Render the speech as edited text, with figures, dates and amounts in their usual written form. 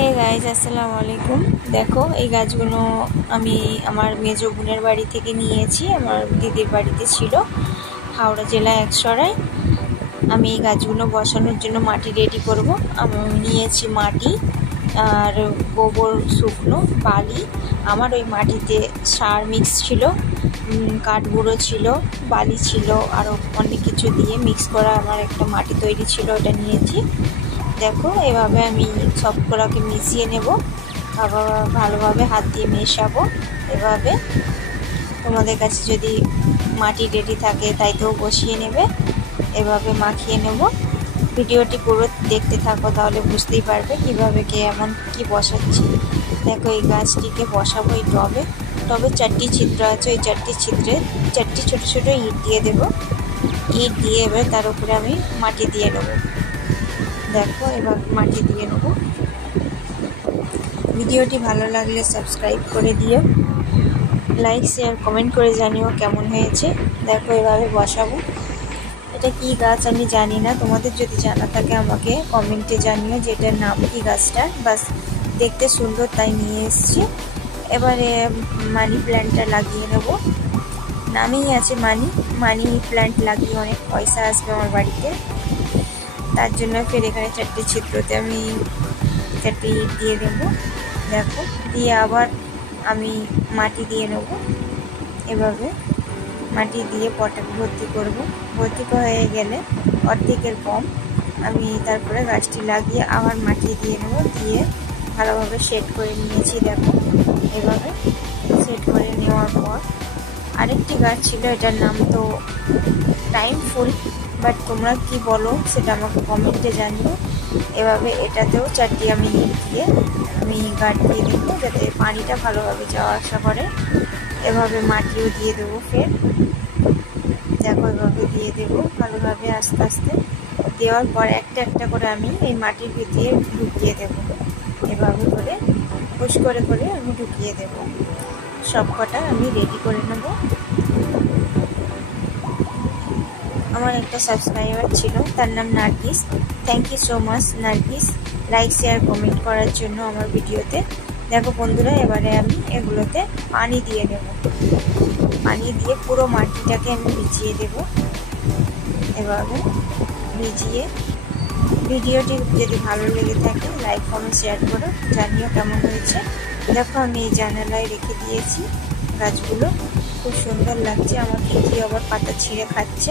Hey guys, আসসালামু আলাইকুম। দেখো, এই গাছগুলো আমি আমার মেজো বোনের বাড়ি থেকে নিয়েছি। আমার দিদির বাড়িতে ছিল, হাওড়া জেলা একসরায়। আমি এই গাছগুলো বসানোর জন্য মাটি রেডি করব। আমি নিয়েছি মাটি আর গোবর, শুকনো বালি। আমার ওই মাটিতে সার মিক্স ছিল, কাঠগুঁড়ো ছিল, বালি ছিল, আরও অনেক কিছু দিয়ে মিক্স করা আমার একটা মাটি তৈরি ছিল, ওটা নিয়েছি। দেখো, এভাবে আমি সবগুলোকে মিশিয়ে নেব, আবার ভালোভাবে হাত দিয়ে মেশাবো। এভাবে তোমাদের কাছে যদি মাটি রেডি থাকে তাইতেও বসিয়ে নেবে, এভাবে মাখিয়ে নেব। ভিডিওটি পুরো দেখতে থাকো, তাহলে বুঝতেই পারবে কিভাবে এমন কি বসাচ্ছি। দেখো, এই গাছটিকে বসাবো এই টবে। 4টি ছিদ্র আছে, ওই 4টি ছিদ্রে 4টি ছোটো ছোটো ইট দিয়ে দেবো। ইট দিয়ে এবার তার উপরে আমি মাটি দিয়ে নেবো। দেখো, এবার মাটি দিয়ে নেব। ভিডিওটি ভালো লাগলে সাবস্ক্রাইব করে দিও, লাইক শেয়ার কমেন্ট করে জানিও কেমন হয়েছে। দেখো, এভাবে বসাবো। এটা কি গাছ আমি জানি না, তোমাদের যদি জানা থাকে আমাকে কমেন্টে জানিও যে এটার নাম কি গাছটার। বাস দেখতে সুন্দর তাই নিয়ে এসেছি। এবারে মানি প্ল্যান্টটা লাগিয়ে নেব। নামেই আছে মানি প্ল্যান্ট লাগিয়ে অনেক পয়সা আসবে আমার বাড়িতে। তার জন্য ফের এখানে 4টি ছিদ্রতে আমি 4টি ইট দিয়ে দেবো। দেখো, দিয়ে আবার আমি মাটি দিয়ে নেব। এভাবে মাটি দিয়ে পটাকে ভর্তি করব। ভর্তি হয়ে গেলে অর্ধেকের কম আমি তারপরে গাছটি লাগিয়ে আবার মাটি দিয়ে নেব। দিয়ে ভালোভাবে সেট করে নিয়েছি। দেখো, এভাবে সেট করে নেওয়ার পর আরেকটি গাছ ছিল, এটার নাম তো টাইম ফুল, বাট তোমরা কি বলো সেটা আমাকে কমেন্টে জানিও। এভাবে এটাতেও 4টি আমি ইট দিয়ে আমি গাছ দিয়ে দেবো, যাতে পানিটা ভালোভাবে যাওয়া আসা করে। এভাবে মাটিও দিয়ে দেবো ফের। দেখো, এভাবে দিয়ে দেবো ভালোভাবে আস্তে আস্তে। দেওয়ার পর একটা একটা করে আমি এই মাটির ভিতরে ঢুকিয়ে দেবো। এভাবে করে পুশ করে করে আমি ঢুকিয়ে দেবো। সব কটা আমি রেডি করে নেব। আমার একটা সাবস্ক্রাইবার ছিল, তার নাম Nargis. Thank you so much Nargis, like share comment করার জন্য আমার ভিডিওতে। দেখো বন্ধুরা, এবারে আমি এগুলোতে পানি দিয়ে নেব। পানি দিয়ে পুরো মাটিটাকে আমি ভিজিয়ে দেব। এভাবে ভিজিয়ে, ভিডিওটি যদি ভালো লেগে থাকে লাইক কমেন্ট শেয়ার করো, জানিও কেমন হয়েছে। দেখো, আমি এই জানালায় রেখে দিয়েছি গাছগুলো, খুব সুন্দর লাগছে। আমার কি আবার পাতা ছিঁড়ে খাচ্ছে।